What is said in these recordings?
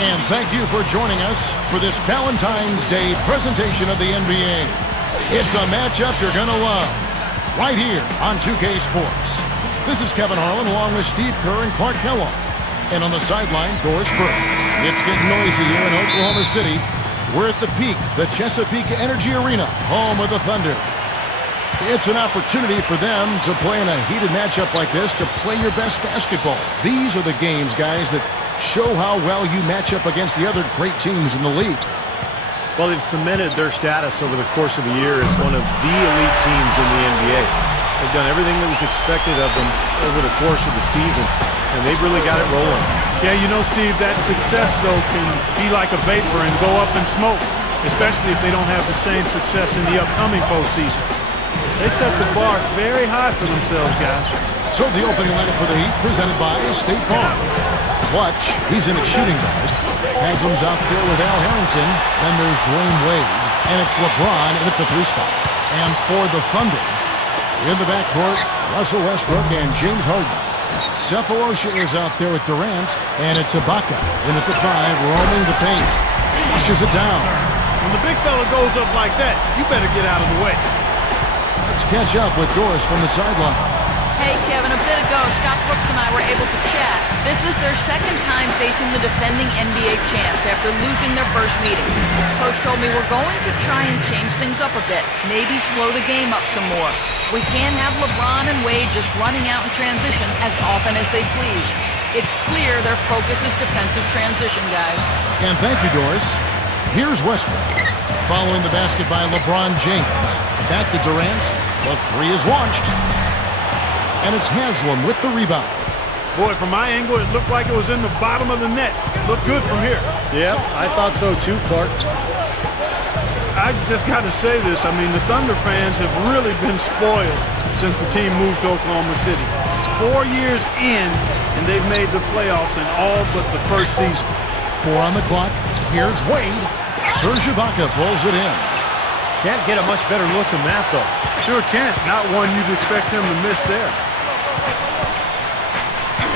And thank you for joining us for this Valentine's Day presentation of the NBA. It's a matchup you're going to love right here on 2K Sports. This is Kevin Harlan along with Steve Kerr and Clark Kellogg. And on the sideline, Doris Burke. It's getting noisy here in Oklahoma City. We're at the peak, the Chesapeake Energy Arena, home of the Thunder. It's an opportunity for them to play in a heated matchup like this, to play your best basketball. These are the games, guys, that show how well you match up against the other great teams in the league. Well, they've cemented their status over the course of the year as one of the elite teams in the NBA. They've done everything that was expected of them over the course of the season, and they've really got it rolling. Yeah, you know, Steve, that success, though, can be like a vapor and go up in smoke, especially if they don't have the same success in the upcoming postseason. They've set the bar very high for themselves, guys. So the opening lineup for the Heat, presented by State Farm. Clutch, he's in at shooting guard. Haslam's out there with Al Harrington. Then there's Dwayne Wade. And it's LeBron in at the 3 spot. And for the Thunder, in the backcourt, Russell Westbrook and James Harden. Cephalosha is out there with Durant. And it's Ibaka in at the 5, roaming the paint. Flushes it down. When the big fella goes up like that, you better get out of the way. Let's catch up with Doris from the sideline. Hey, Kevin, a bit ago, Scott Brooks and I were able to chat. This is their second time facing the defending NBA champs after losing their first meeting. Coach told me we're going to try and change things up a bit, maybe slow the game up some more. We can't have LeBron and Wade just running out in transition as often as they please. It's clear their focus is defensive transition, guys. And thank you, Doris. Here's Westbrook. Following the basket by LeBron James. Back to Durant. The 3 is launched. And it's Haslam with the rebound. Boy, from my angle, it looked like it was in the bottom of the net. Looked good from here. Yeah, I thought so too, Clark. I just got to say this. I mean, the Thunder fans have really been spoiled since the team moved to Oklahoma City. 4 years in, and they've made the playoffs in all but the first season. 4 on the clock. Here's Wade. Serge Ibaka pulls it in. Can't get a much better look than that, though. Sure can't. Not one you'd expect him to miss there.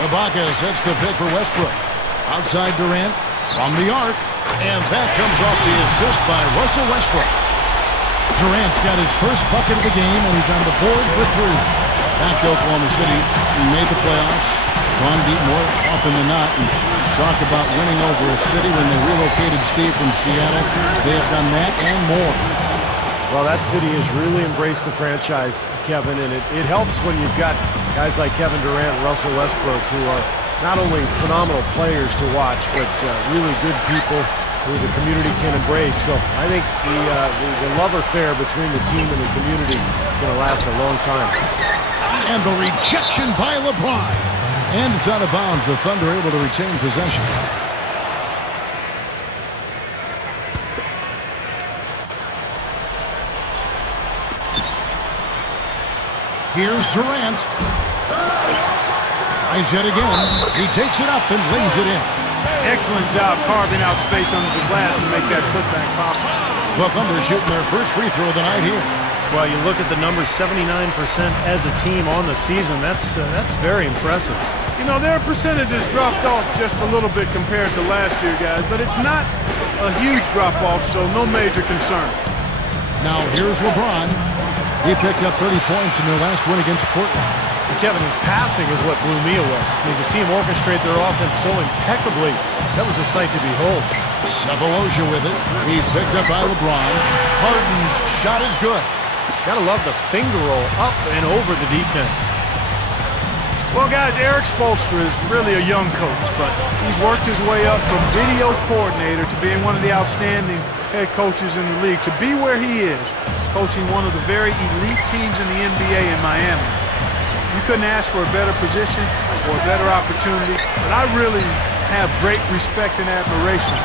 Ibaka sets the pick for Westbrook. Outside Durant from the arc. And that comes off the assist by Russell Westbrook. Durant's got his first bucket of the game, and he's on the board for 3. Back to Oklahoma City. He made the playoffs. Gone deep more often than not. And talk about winning over a city when they relocated Steve from Seattle. They have done that and more. Well, that city has really embraced the franchise, Kevin, and it helps when you've got guys like Kevin Durant and Russell Westbrook who are not only phenomenal players to watch, but really good people who the community can embrace. So I think the love affair between the team and the community is going to last a long time. And the rejection by LeBron. And it's out of bounds. The Thunder able to retain possession. Here's Durant. Tries yet again. He takes it up and lays it in. Excellent job carving out space under the glass to make that putback possible. The Thunder shooting their first free throw of the night here. Well, you look at the numbers, 79% as a team on the season. That's very impressive. You know, their percentages dropped off just a little bit compared to last year, guys, but it's not a huge drop-off, so no major concern. Now here's LeBron. He picked up 30 points in their last win against Portland. And Kevin, his passing is what blew me away. I mean, to see him orchestrate their offense so impeccably, that was a sight to behold. Cephalosha with it. He's picked up by LeBron. Harden's shot is good. Gotta love the finger roll up and over the defense. Well, guys, Eric Spoelstra is really a young coach, but he's worked his way up from video coordinator to being one of the outstanding head coaches in the league. To be where he is, coaching one of the very elite teams in the NBA in Miami. You couldn't ask for a better position or a better opportunity, but I really have great respect and admiration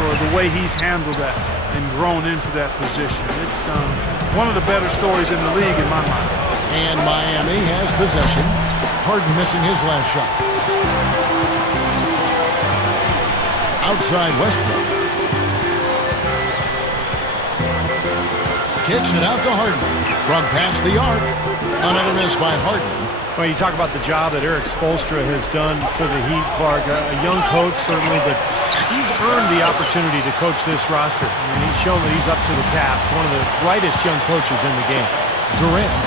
for the way he's handled that and grown into that position. It's one of the better stories in the league in my mind. And Miami has possession. Harden missing his last shot. Outside Westbrook. Kicks it out to Harden. From past the arc. Another miss by Harden. Well, you talk about the job that Eric Spoelstra has done for the Heat, Clark. A young coach, certainly, but he's earned the opportunity to coach this roster. I mean, he's shown that he's up to the task. One of the brightest young coaches in the game. Durant.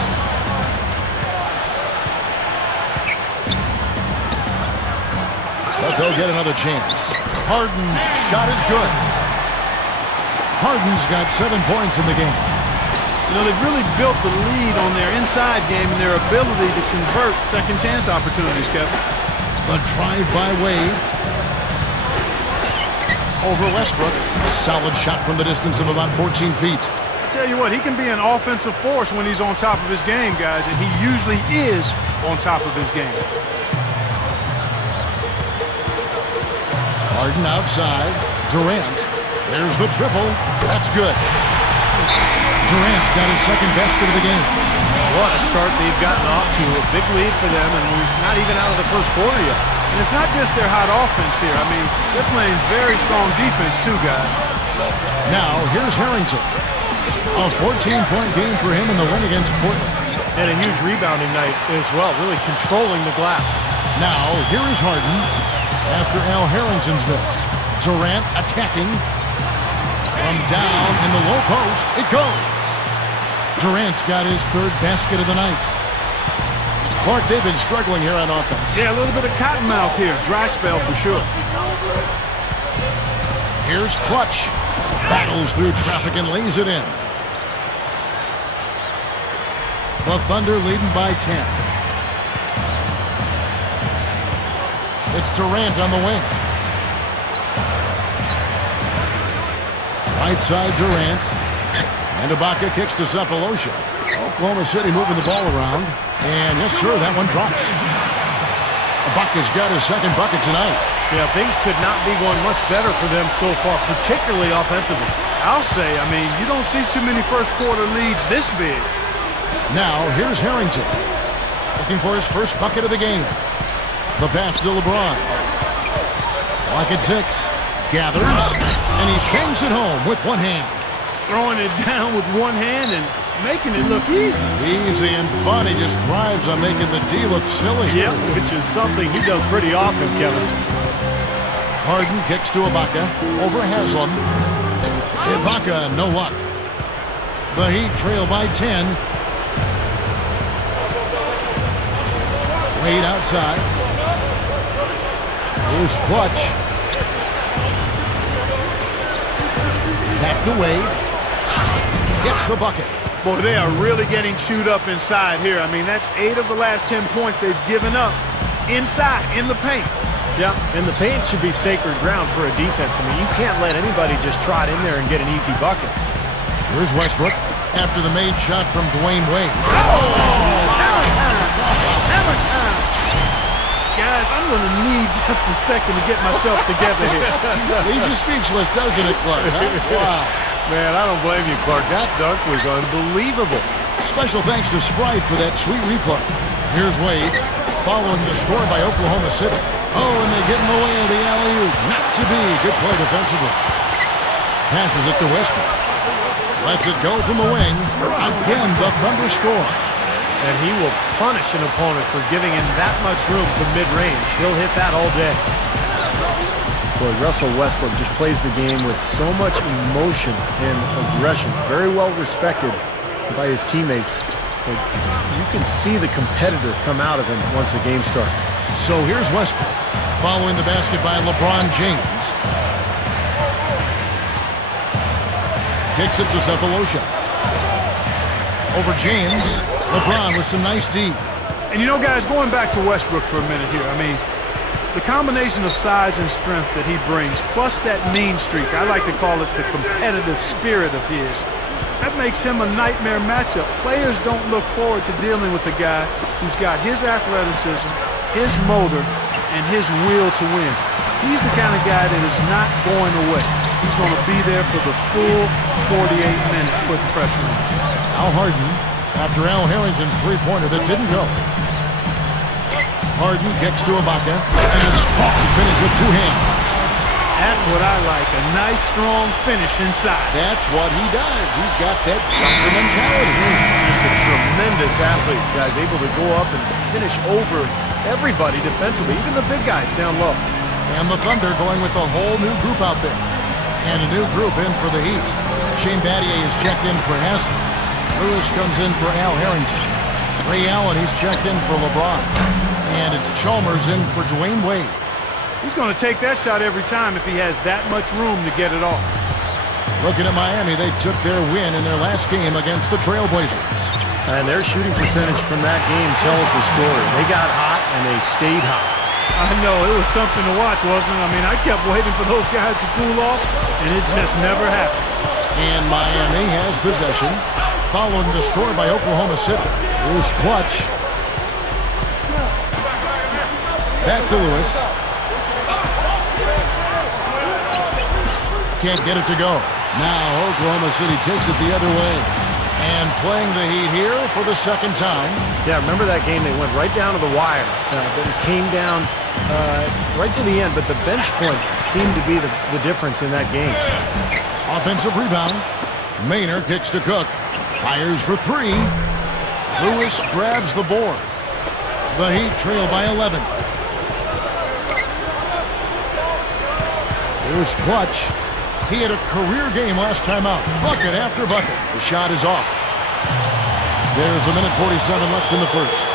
But they'll get another chance. Harden's shot is good. Harden's got 7 points in the game. You know, they've really built the lead on their inside game and their ability to convert second chance opportunities, Kevin. The drive by Wade. Over Westbrook. Solid shot from the distance of about 14 feet. I tell you what, he can be an offensive force when he's on top of his game, guys, and he usually is on top of his game. Harden outside. Durant. There's the triple. That's good. Durant's got his second basket of the game. What a start they've gotten off to. A big lead for them, and we're not even out of the first quarter yet. And it's not just their hot offense here. I mean, they're playing very strong defense too, guys. Now, here's Harrington. A 14-point game for him in the win against Portland. And a huge rebounding night as well, really controlling the glass. Now, here is Harden after Al Harrington's miss. Durant attacking. From down in the low post, it goes. Durant's got his third basket of the night. Clark, they've been struggling here on offense. Yeah, a little bit of cottonmouth here. Dry spell for sure. Here's Clutch. Battles through traffic and lays it in. The Thunder leading by 10. It's Durant on the wing. Right side Durant. And Ibaka kicks to Cephalosha. Oklahoma City moving the ball around. And yes, sir, that one drops. Ibaka's got his second bucket tonight. Yeah, things could not be going much better for them so far, particularly offensively. I'll say, I mean, you don't see too many first quarter leads this big. Now, here's Harrington. Looking for his first bucket of the game. The pass to LeBron. Lock at 6. Gathers. And he bangs it home with one hand. Throwing it down with one hand and making it look easy. Easy and fun. He just thrives on making the D look silly. Yep, which is something he does pretty often, Kevin. Harden kicks to Ibaka. Over Haslam. Ibaka, no luck. The Heat trail by 10. Wade outside. Here's Clutch. Back to Wade. Gets the bucket. Boy, they are really getting chewed up inside here. I mean, that's 8 of the last 10 points they've given up inside, in the paint. Yeah, and the paint should be sacred ground for a defense. I mean, you can't let anybody just trot in there and get an easy bucket. Here's Westbrook after the made shot from Dwayne Wade. Hammer time! Hammer time! Guys, I'm going to need just a second to get myself together here. Leaves you speechless, doesn't it, Clark? Huh? Wow. Man, I don't blame you, Clark. That dunk was unbelievable. Special thanks to Sprite for that sweet replay. Here's Wade, following the score by Oklahoma City. Oh, and they get in the way of the alley-oop. Not to be. Good play defensively. Passes it to Westbrook. Lets it go from the wing. Again, the Thunder score. And he will punish an opponent for giving him that much room from mid-range. He'll hit that all day. Boy, Russell Westbrook just plays the game with so much emotion and aggression. Very well respected by his teammates. But you can see the competitor come out of him once the game starts. So here's Westbrook, following the basket by LeBron James. Kicks it to Cephalosha. Over James. LeBron with some nice D. And you know, guys, going back to Westbrook for a minute here, I mean, the combination of size and strength that he brings, plus that mean streak, I like to call it the competitive spirit of his, that makes him a nightmare matchup. Players don't look forward to dealing with a guy who's got his athleticism, his motor, and his will to win. He's the kind of guy that is not going away. He's going to be there for the full 48 minutes putting pressure on him. Al Harden, after Al Harrington's three-pointer that didn't go. Harden kicks to Ibaka, and a strong finish with two hands. That's what I like, a nice, strong finish inside. That's what he does. He's got that Thunder mentality. Just a tremendous athlete, guys, able to go up and finish over everybody defensively, even the big guys down low. And the Thunder going with a whole new group out there. And a new group in for the Heat. Shane Battier is checked in for Haslem. Lewis comes in for Al Harrington. Ray Allen, he's checked in for LeBron. And it's Chalmers in for Dwayne Wade. He's going to take that shot every time if he has that much room to get it off. Looking at Miami, they took their win in their last game against the Trailblazers. And their shooting percentage from that game tells the story. They got hot and they stayed hot. I know, it was something to watch, wasn't it? I mean, I kept waiting for those guys to cool off, and it just never happened. And Miami has possession, following the score by Oklahoma City. Here's Clutch. Back to Lewis. Can't get it to go. Now Oklahoma City takes it the other way. And playing the Heat here for the second time. Yeah, remember that game? They went right down to the wire. But it came down right to the end. But the bench points seemed to be the difference in that game. Offensive rebound. Maynard kicks to Cook. Fires for three. Lewis grabs the board. The Heat trail by 11. Here's Clutch. He had a career game last time out. Bucket after bucket. The shot is off. There's a minute 47 left in the first.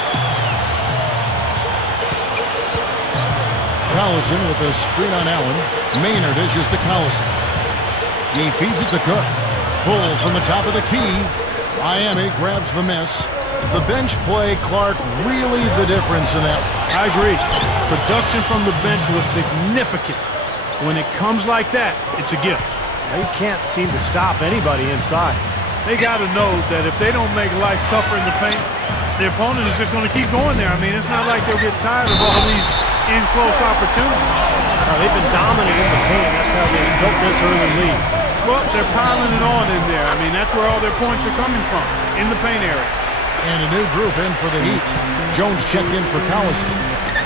Collison with a screen on Allen. Maynard dishes to Collison. He feeds it to Cook. Pull from the top of the key. Miami grabs the miss. The bench play, Clark, really the difference in that. I agree. Production from the bench was significant. When it comes like that, it's a gift. They can't seem to stop anybody inside. They got to know that if they don't make life tougher in the paint, the opponent is just going to keep going there. I mean, it's not like they'll get tired of all these in-close opportunities. They've been dominant in the paint. That's how they built this early lead. Well, they're piling it on in there. I mean, that's where all their points are coming from, in the paint area. And a new group in for the Heat. Jones checked in for Collison.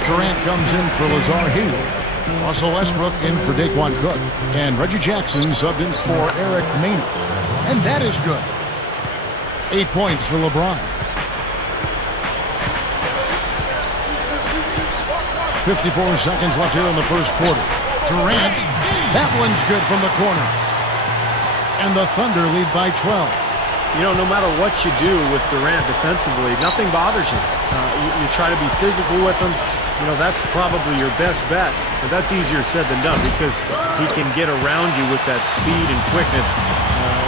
Durant comes in for Lazar Hayward. Russell Westbrook in for Daquan Cook. And Reggie Jackson subbed in for Eric Maynard. And that is good. 8 points for LeBron. 54 seconds left here in the first quarter. Durant. That one's good from the corner. And the Thunder lead by 12. You know, no matter what you do with Durant defensively, nothing bothers you. You try to be physical with him. You know, that's probably your best bet. But that's easier said than done because he can get around you with that speed and quickness.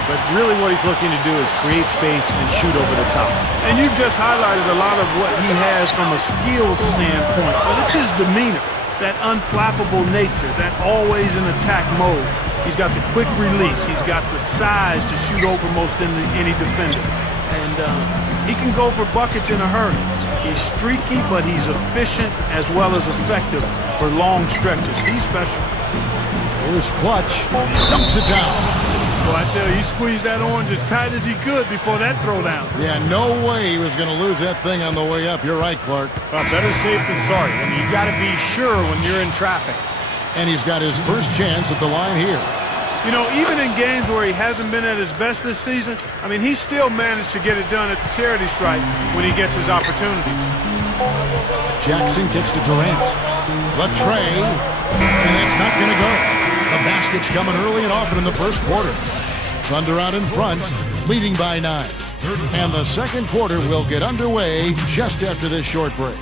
But really what he's looking to do is create space and shoot over the top. And you've just highlighted a lot of what he has from a skills standpoint. But it's his demeanor, that unflappable nature, that always in attack mode. He's got the quick release. He's got the size to shoot over most any defender. And he can go for buckets in a hurry. He's streaky, but he's efficient as well as effective for long stretches. He's special. Here's Clutch. Dumps it down. Well, I tell you, he squeezed that orange as tight as he could before that throwdown. Yeah, no way he was going to lose that thing on the way up. You're right, Clark. Better safe than sorry. And you got to be sure when you're in traffic. And he's got his first chance at the line here. You know, even in games where he hasn't been at his best this season, I mean, he still managed to get it done at the charity stripe when he gets his opportunities. Jackson kicks to Durant. The tray. And that's not going to go. The basket's coming early and often in the first quarter. Thunder out in front, leading by 9. And the second quarter will get underway just after this short break.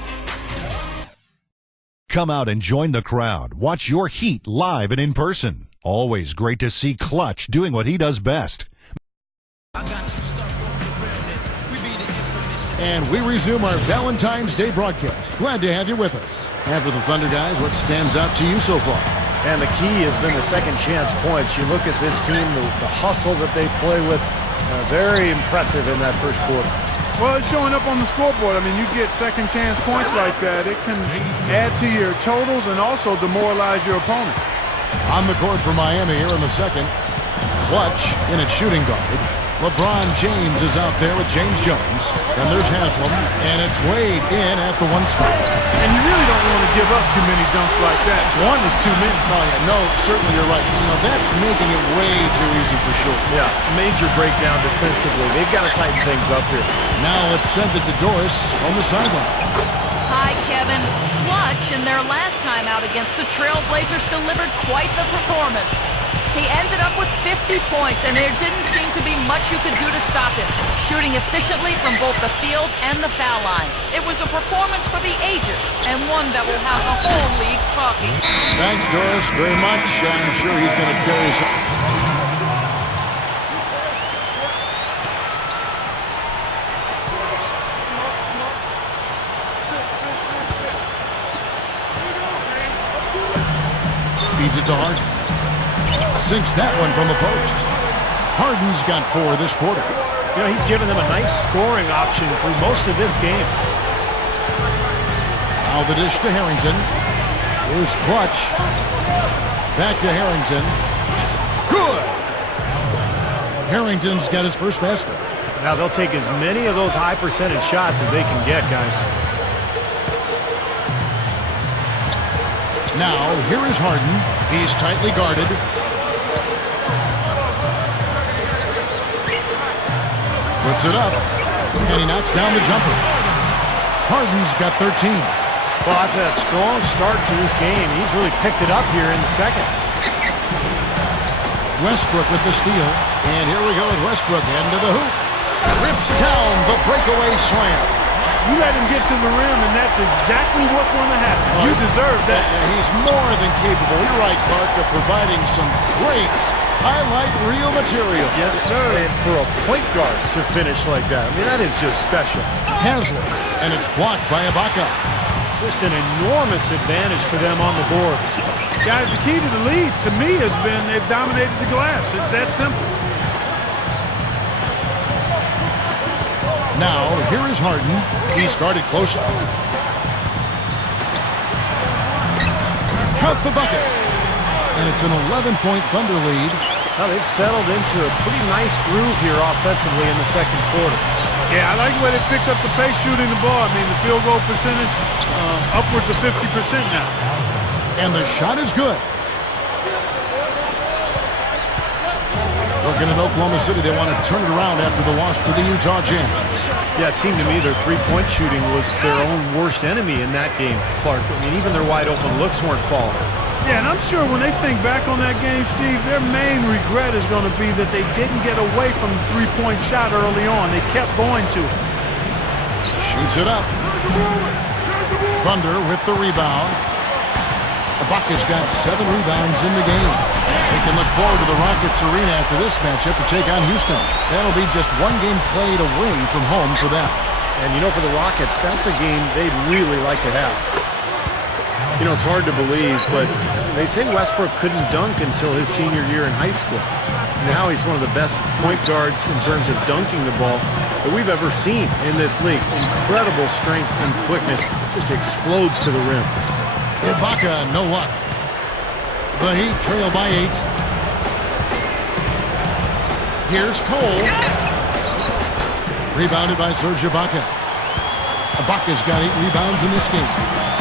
Come out and join the crowd. Watch your Heat live and in person. Always great to see Clutch doing what he does best. And we resume our Valentine's Day broadcast. Glad to have you with us. After the Thunder, guys, what stands out to you so far? And the key has been the second chance points. You look at this team, the hustle that they play with, very impressive in that first quarter. Well, it's showing up on the scoreboard. I mean, you get second chance points like that. It can add to your totals and also demoralize your opponent. On the court for Miami here in the second. Clutch in at shooting guard. LeBron James is out there with James Jones. And there's Haslam. And it's Wade in at the 1 spot. And you really don't want to give up too many dunks like that. One is too many. Oh, yeah, no, certainly you're right. You know, that's making it way too easy for sure. Yeah, major breakdown defensively. They've got to tighten things up here. Now let's send it to Doris on the sideline. Hi, Kevin. Clutch in their last time out against the Trailblazers delivered quite the performance. He ended up with 50 points, and there didn't seem to be much you could do to stop him, shooting efficiently from both the field and the foul line. It was a performance for the ages, and one that will have the whole league talking. Thanks, Doris, very much. I'm sure he's going to carry some. Feeds it to Harden. Sinks that one from the post. Harden's got 4 this quarter. You know, he's given them a nice scoring option through most of this game. Now the dish to Harrington. Here's Clutch. Back to Harrington. Good! Harrington's got his first basket. Now they'll take as many of those high percentage shots as they can get, guys. Now, here is Harden. He's tightly guarded. Puts it up, and he knocks down the jumper. Harden's got 13. Well, after that strong start to this game, he's really picked it up here in the second. Westbrook with the steal, and here we go with Westbrook heading to the hoop. Rips down the breakaway slam. You let him get to the rim, and that's exactly what's going to happen. You deserve that. He's more than capable, you're right, Clark, of providing some great highlight reel material. Yes, sir. And for a point guard to finish like that, I mean, that is just special. Haslam, and it's blocked by Ibaka. Just an enormous advantage for them on the boards. Guys, the key to the lead, to me, has been they've dominated the glass. It's that simple. Now, here is Harden. He's guarded closely. Cut the bucket. And it's an 11-point Thunder lead. Well, they've settled into a pretty nice groove here offensively in the second quarter. Yeah, I like the way they picked up the pace shooting the ball. I mean, the field goal percentage upwards of 50% now. And the shot is good. Looking at Oklahoma City, they want to turn it around after the loss to the Utah Jazz. Yeah, it seemed to me their three-point shooting was their own worst enemy in that game, Clark. I mean, even their wide-open looks weren't falling. Yeah, and I'm sure when they think back on that game, Steve, their main regret is going to be that they didn't get away from the three-point shot early on. They kept going to it. Shoots it up. Thunder with the rebound. Ibaka's got 7 rebounds in the game. They can look forward to the Rockets arena after this matchup to take on Houston. That'll be just 1 game played away from home for them. And, you know, for the Rockets, that's a game they'd really like to have. You know, it's hard to believe, but they say Westbrook couldn't dunk until his senior year in high school. Now he's one of the best point guards in terms of dunking the ball that we've ever seen in this league. Incredible strength and quickness, just explodes to the rim. Ibaka, no luck. The Heat trail by 8. Here's Cole. Rebounded by Serge Ibaka. Ibaka's got 8 rebounds in this game.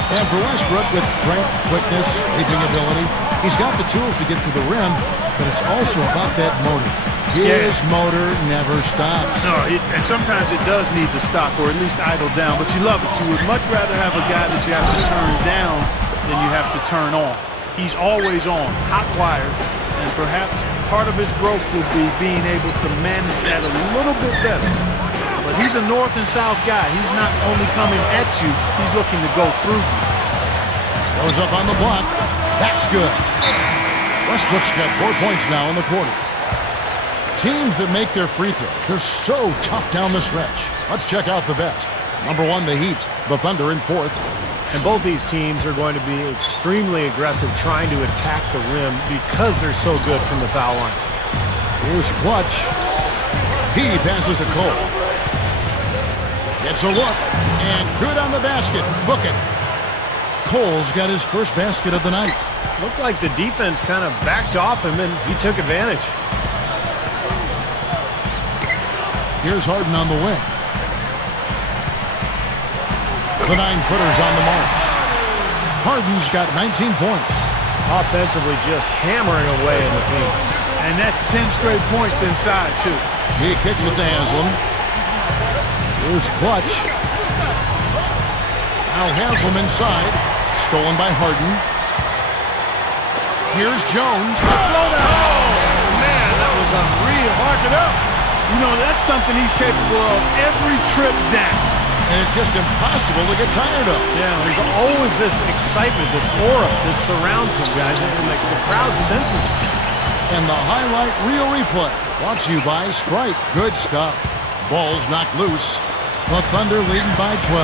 And for Westbrook, with strength, quickness, leaping ability, he's got the tools to get to the rim, but it's also about that motor. His motor never stops. No, and sometimes it does need to stop or at least idle down, but you love it. You would much rather have a guy that you have to turn down than you have to turn on. He's always on, hot wired, and perhaps part of his growth will be being able to manage that a little bit better. But he's a north and south guy. He's not only coming at you, he's looking to go through you. Goes up on the block. That's good. Westbrook's got 4 points now in the quarter. Teams that make their free throws, they're so tough down the stretch. Let's check out the best. Number 1, the Heat. The Thunder in 4th. And both these teams are going to be extremely aggressive trying to attack the rim because they're so good from the foul line. Here's Clutch. He passes to Cole. Gets a look, and good on the basket. Book it. Cole's got his first basket of the night. Looked like the defense kind of backed off him, and he took advantage. Here's Harden on the wing. The 9-footer's on the mark. Harden's got 19 points. Offensively just hammering away in the paint. And that's 10 straight points inside, too. He kicks it to Haslam. Here's Clutch. Now Haslam inside. Stolen by Harden. Here's Jones. Oh, man, that was unreal. Mark it up. You know, that's something he's capable of every trip down. And it's just impossible to get tired of. Yeah, there's always this excitement, this aura that surrounds them, guys, and the crowd senses it. And the highlight reel replay brought to you by Sprite. Good stuff. Ball's knocked loose. The Thunder leading by 12.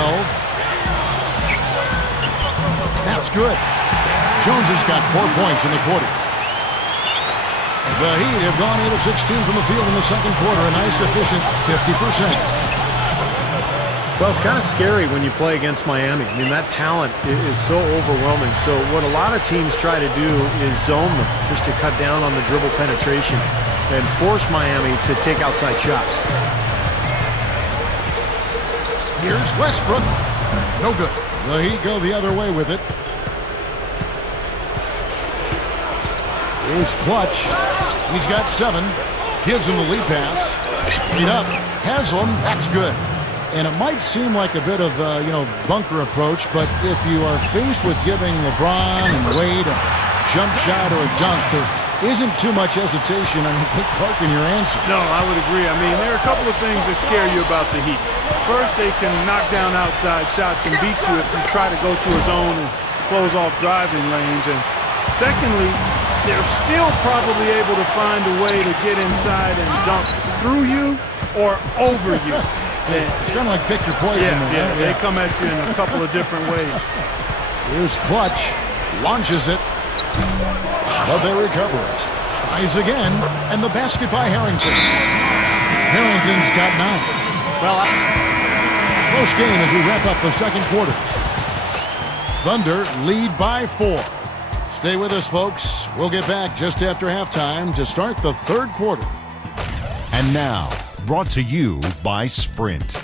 That's good. Jones has got 4 points in the quarter. The Heat have gone 8 of 16 from the field in the second quarter. A nice, efficient 50%. Well, it's kind of scary when you play against Miami. I mean, that talent is so overwhelming. So what a lot of teams try to do is zone them just to cut down on the dribble penetration and force Miami to take outside shots. Here's Westbrook. No good. The Heat go the other way with it. Here's Clutch. He's got 7. Gives him the lead pass. Straight up. Haslam. That's good. And it might seem like a bit of a, bunker approach, but if you are faced with giving LeBron and Wade a jump shot or a dunk, there isn't too much hesitation on Clark in your answer. No, I would agree. I mean, there are a couple of things that scare you about the Heat. First, they can knock down outside shots and beat you if you try to go to a zone and close off driving lanes. And secondly, they're still probably able to find a way to get inside and dunk through you or over you. It's kind of like pick your poison. Yeah, they come at you in a couple of different ways. Here's Clutch. Launches it. But they recover it. Tries again. And the basket by Harrington. Harrington's got 9. Well, close game as we wrap up the second quarter. Thunder lead by 4. Stay with us, folks. We'll get back just after halftime to start the third quarter. And now, brought to you by Sprint.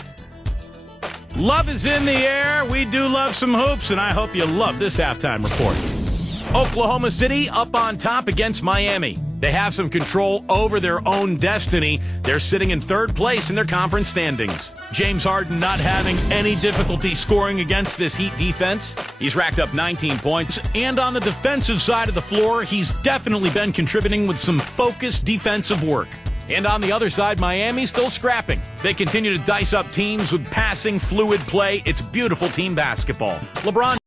Love is in the air. We do love some hoops, and I hope you love this halftime report. Oklahoma City up on top against Miami. They have some control over their own destiny. They're sitting in third place in their conference standings. James Harden not having any difficulty scoring against this Heat defense. He's racked up 19 points. And on the defensive side of the floor, he's definitely been contributing with some focused defensive work. And on the other side, Miami's still scrapping. They continue to dice up teams with passing, fluid play. It's beautiful team basketball. LeBron